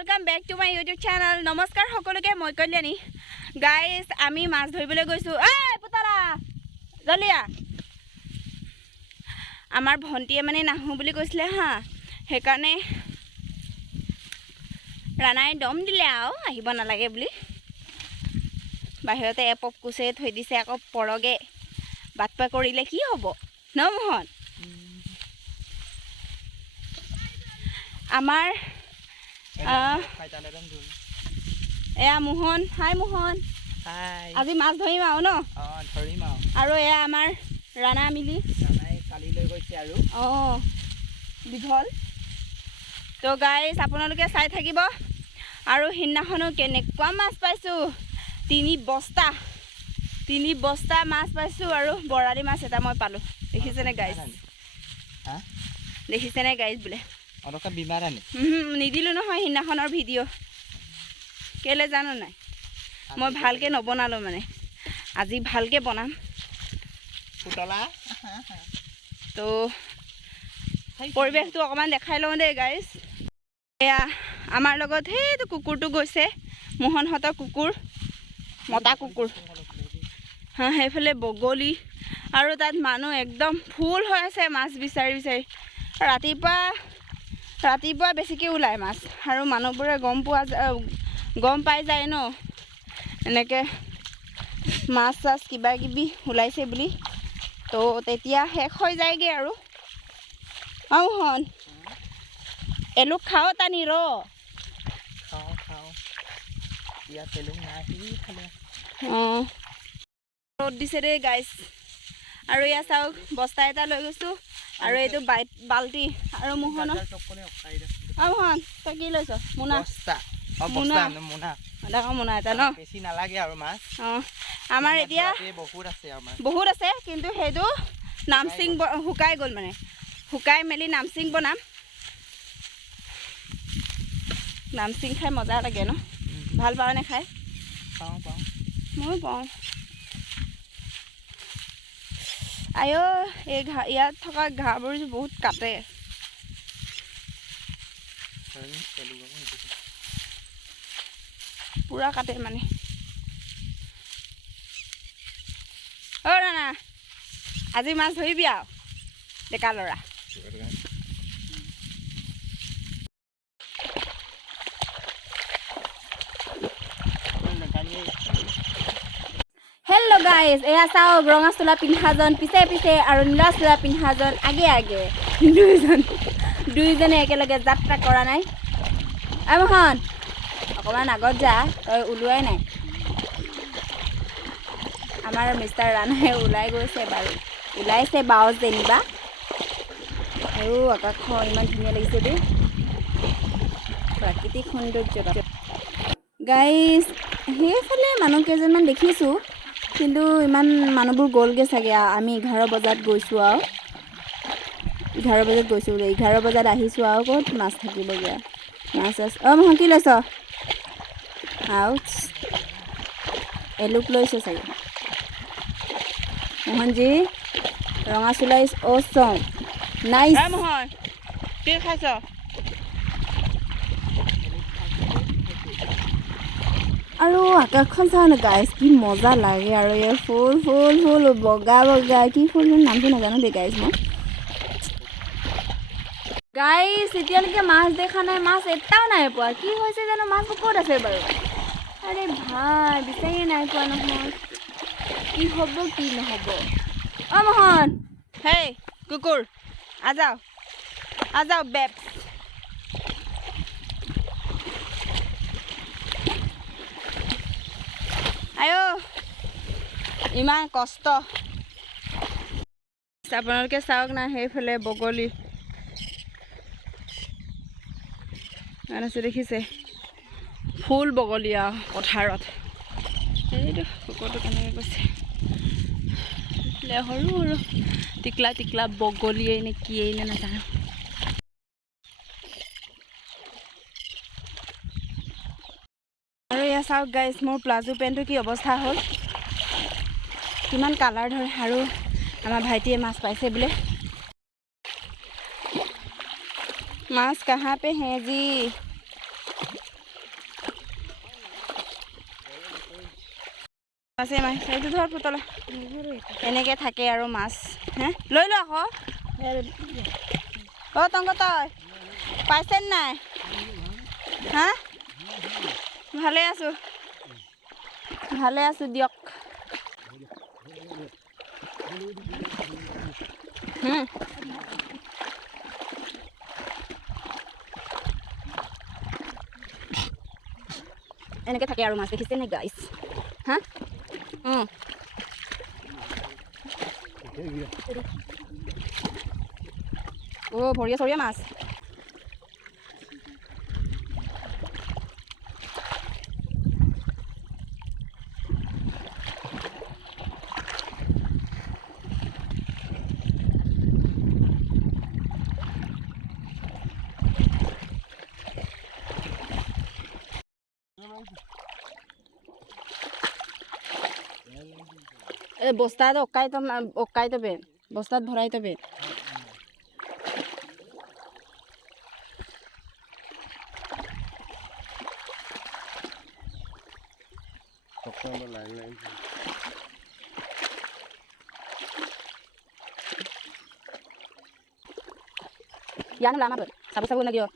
welcome back to my YouTube channel. নমস্কাৰ সকলোকে মই কল্যাণী গাইস আমি মাছ ধৰিবলৈ গৈছো এই পুতলা জলিয়া আমাৰ ভন্টিয়ে মানে নাহু বুলি কৈছিলে হা হেকাৰণে ৰানাই দম দিলে আও আহিব নালাগে বুলি বাহিৰতে এপপ কুছে থৈ দিছে আকৌ পৰগে বাটপা কৰিলে কি হ'ব ন মোহন আমাৰ এয়া মোহন হাই মোহন আজি মাছ ধৰিম আও ন ধৰিম আৰু এয়া আমাৰ ৰাণা মিলি ৰাণাই কালি লৈ গৈছে আৰু দীঘল তো গাইস আপোনালোকে চাই থাকিব আৰু হিন্নাখনো কেনেকুৱা মাছ পাইছো 3 বস্তা মাছ পাইছো আৰু বৰালি মাছ এটা মই পালো দেখিছেনে গাইস দেখিছেনে গাইস বোলে অলকা বিমাৰ আনি নিদিলো নহয় হিন্নাখনৰ ভিডিঅ' কেলে জানো নাই মই ভালকে নবনালো মানে আজি ভালকে বনাম পুতলা তো পৰিবেশটো অকমান দেখাই লওঁ দে গাইস এয়া আমাৰ লগত হেইটো কুকুৰটো গৈছে মোহনহঁতৰ কুকুৰ মতা কুকুৰ হা হেফালে বগলী আৰু তাত মানুহ একদম ফুল হৈ আছে মাছ বিচাৰি বিচাৰি ৰাতিপুৱা বেছিকৈ ওলায় মাছ আৰু মানুহবোৰে গম পাই যায় ন এনেকৈ মাছ চাছ কিবা কিবি ওলাইছে বুলি তো তেতিয়া শেষ হৈ যায়গৈ আৰু মোহন এলুক খাও টানি ৰ খাও ইয়াত তেলুক নাই খালে ৰ'দ দিছে দেই গাইছ আৰু এয়া চাওক বস্তা এটা লৈ গৈছোঁ আৰু এইটো বাল্টি আৰু মোহন মোহন তই কি লৈছ মোনা মোনা এটা ন বেছি নালাগে আৰু মাছ আমাৰ এতিয়া বহুত আছে কিন্তু সেইটো নামচিং শুকাই গ'ল মানে শুকাই মেলি নামচিং বনাম নামচিং খাই মজা লাগে ন ভাল পাওঁনে খাই পাওঁ ময়ো পাওঁ আই এই ইয়াত থকা ঘাঁহবোৰ বহুত কাটে পুৰা কাটে মানে ৰাণা আজি মাছ ধৰিবি আৰু ডেকা ল'ৰা হেল্ল' গাইজ এয়া চাওক ৰঙা চোলা পিন্ধাজন পিছে পিছে আৰু নীলা চোলা পিন্ধাজন আগে দুইজনে একেলগে যাত্ৰা কৰা নাই মোহন অকণমান আগত যা তই ওলোৱাই নাই আমাৰ মিষ্টাৰ ৰাণাই ওলাই গৈছে বাৰু ওলাইছে বাও যেনিবা আৰু আকাশখন ইমান ধুনীয়া লাগিছে দেই প্ৰাকৃতিক সৌন্দৰ্য গাইজ সেইফালে মানুহ কেইজনমান দেখিছোঁ কিন্তু ইমান মানুহবোৰ গ'লগৈ চাগে আমি 11 বজাত গৈছোঁ আৰু 11 বজাত গৈছোঁ 11 বজাত আহিছোঁ আৰু ক'ত মাছ থাকিবগৈ মাছ মোহন কি লৈছ আউচ এলুক লৈছে চাগে মোহনজি ৰঙা চোলা ইজ অ'চম নাইচ মোহন কি খাইছ আৰু আকাশখন চাওঁ ন গাইছ কি মজা লাগে আৰু এই ফুল বগা কি ফুল নামটো নাজানো দেই গাইছ মই গাইছ এতিয়ালৈকে মাছ দেখা নাই মাছ এটাও নাই পোৱা কি হৈছে জানো মাছ ক'ত আছে বাৰু আৰে ভাই বিচাৰিয়ে নাই পোৱা নহয় কি হ'ব কি নহ'ব মোহন হেই কুকুৰ আজাও বেব আয়ো ইমান কষ্ট আপোনালোকে চাওক না সেইফালে বগলী আছে দেখিছে ফুল বগলী আৰু পথাৰত এইটো কুকুৰটো কেনেকৈ গৈছে সৰু টিকলা বগলীয়ে নে কিয়েই নে নাজানো আৰু এয়া চাওক গাইছ মোৰ প্লাজো পেণ্টটো কি অৱস্থা হ'ল কিমান কালাৰ ধৰে আৰু আমাৰ ভাইটিয়ে মাছ পাইছে বোলে মাছ কাহা পে হে জি মাছে মাছ এইটো ধৰ পুতলা এনেকৈ থাকে আৰু মাছ হে লৈ ল আকৌ অ' তংক তই পাইছে নাই হা ভালে আছোঁ দিয়ক এনেকৈ থাকে আৰু মাছ দেখিছে নে গাইছ হা অ' ভৰিয়ে চৰিয়ে মাছ এই বস্তাত অকাই তবে বস্তাত ভৰাই তবে Yan lama ber. Sabu-sabu lagi yo.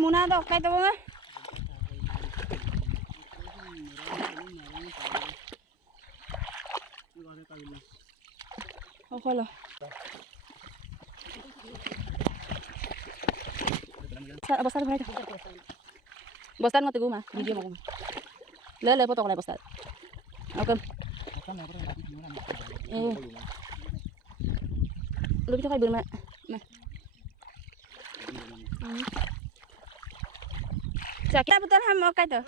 Muna dok kai to ba? Okolo. Bostat भराइ बस्तात मत गुमा भिडियो म गुमा ले फोटो गलाइ बस्तात okay lu bisa kayak berma sakit betul ham oke tuh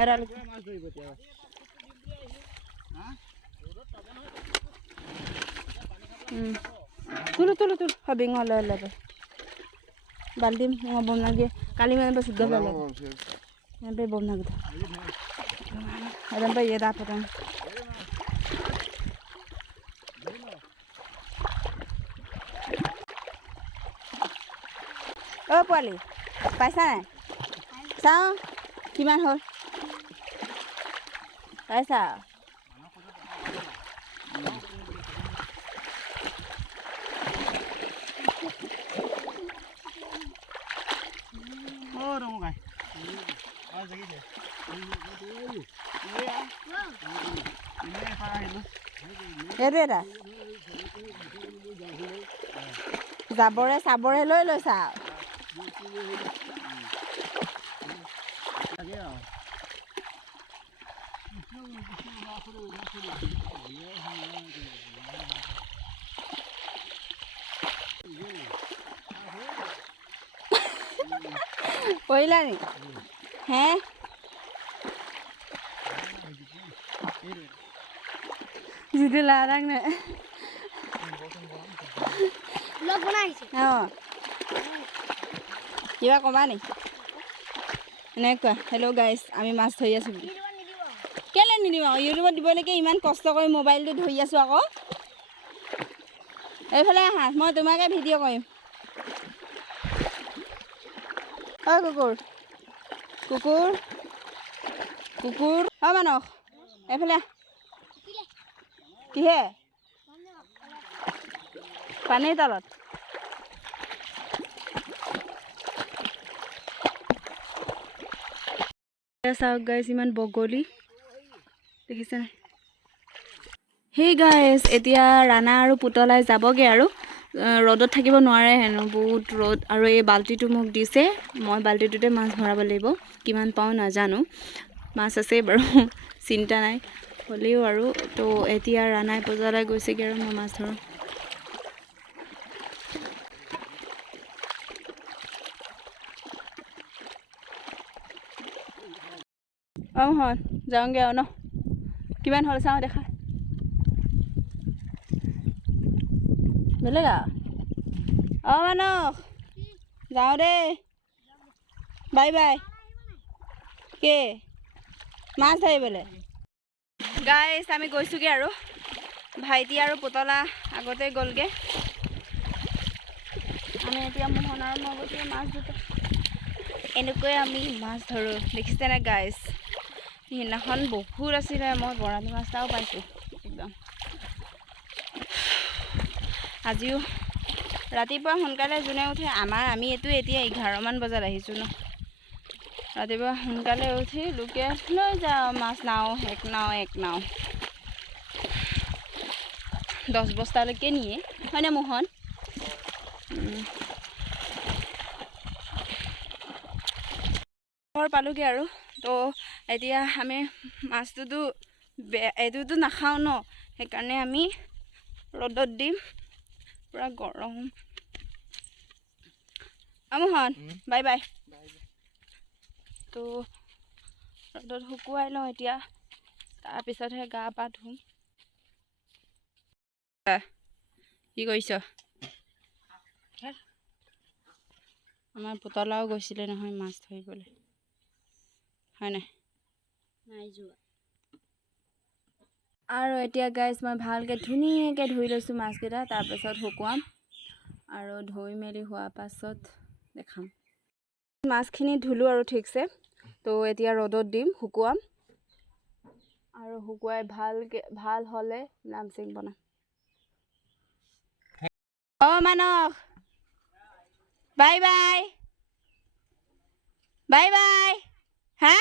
ada lagi tulu habis ngolol lagi baldim ngobom lagi kali mana pas sudah lagi sampai bom lagi tuh ada apa ya dapat kan oh poali paisa নাই sao কিমান হল paisa Đâu này. Gì thế? Era. Zabore sabore loi sa. पहिला नि हैं जिदे लारांग ने लग बनाइছে কিবা কবা নি এনেকুৱা হেল্ল' গাইজ আমি মাছ ধৰি আছোঁ কেলে নিদিম আকৌ ইউটিউবত দিবলৈকে ইমান কষ্ট কৰি মোবাইলটো ধৰি আছোঁ আকৌ এইফালে আহা মই তোমাকে ভিডিঅ' কৰিম অ কুকুৰ অ মানস এইফালে কিহে পানীৰ তলত চাওক গাইজ ইমান বগলী দেখিছে নাই সেই গাইজ এতিয়া ৰাণা আৰু পুতলাই যাবগৈ আৰু ৰ'দত থাকিব নোৱাৰে হেনো বহুত ৰ'দ আৰু এই বাল্টিটো মোক দিছে মই বাল্টিটোতে মাছ ভৰাব লাগিব কিমান পাওঁ নাজানো মাছ আছে বাৰু চিন্তা নাই হ'লেও আৰু তো এতিয়া ৰাণাই বজাৰলৈ গৈছেগৈ আৰু মই মাছ ধৰোঁ হন যাওঁগৈ আৰু ন কিমান হ'ল চাওঁ দেখা বেলেগ মানস যাওঁ দেই বাই বাই কে মাছ ধৰিবলৈ গাইছ আমি গৈছোঁগৈ আৰু ভাইটি আৰু পুতলা আগতে গ'লগৈ আমি এতিয়া মোহন আৰু মই গৈছোঁ মাছ দুটা এনেকৈ আমি মাছ ধৰোঁ দেখিছেনে গাইছ সেইদিনাখন বহুত আছিলে মই বৰালি মাছ এটাও পাইছোঁ একদম আজিও ৰাতিপুৱা সোনকালে যোনে উঠে আমি এইটো এতিয়া 11মান বজাত আহিছোঁ ন ৰাতিপুৱা সোনকালে উঠি লোকে লৈ যাওঁ মাছ নাও এক নাও 10 বস্তালৈকে নিয়ে হয়নে মোহন ঘৰ পালোঁগৈ আৰু তো এতিয়া আমি মাছটোতো এইটোতো নাখাওঁ ন সেইকাৰণে আমি ৰ'দত দিম পুৰা গৰম মোহন বাই বাই তো ৰ'দত শুকুৱাই লওঁ এতিয়া তাৰপিছতহে গা পা ধুম কি কৰিছ আমাৰ পুতলাও গৈছিলে নহয় মাছ ধৰিবলৈ হয় নাই যোৱা আৰু এতিয়া গাইজ মই ভালকৈ ধুনীয়াকৈ ধুই লৈছোঁ মাছকেইটা তাৰপিছত শুকুৱাম আৰু ধুই মেলি হোৱাৰ পাছত দেখাম মাছখিনি ধুলোঁ আৰু ঠিকছে তো এতিয়া ৰ'দত দিম শুকুৱাম আৰু শুকুৱাই ভাল হ'লে নামচিং বনাম মানস বাই বাই বাই বাই হা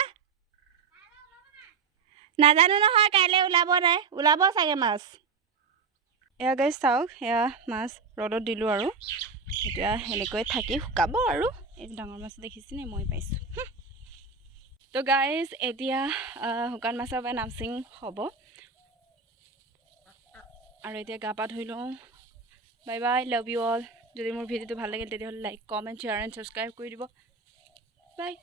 নাজানো নহয় কাইলৈ ওলাব চাগে মাছ এয়া গাইজ চাওক এয়া মাছ ৰ'দত দিলোঁ আৰু এতিয়া এনেকৈ থাকি শুকাব আৰু এইটো ডাঙৰ মাছ দেখিছেনে মই পাইছোঁ তো গাইজ এতিয়া শুকান মাছৰ বাবে নামচিং হ'ব আৰু এতিয়া গা পা ধুই লওঁ bye bye love you all যদি মোৰ ভিডিঅ'টো ভাল লাগিল তেতিয়াহ'লে like comment share and subscribe কৰি দিব বাই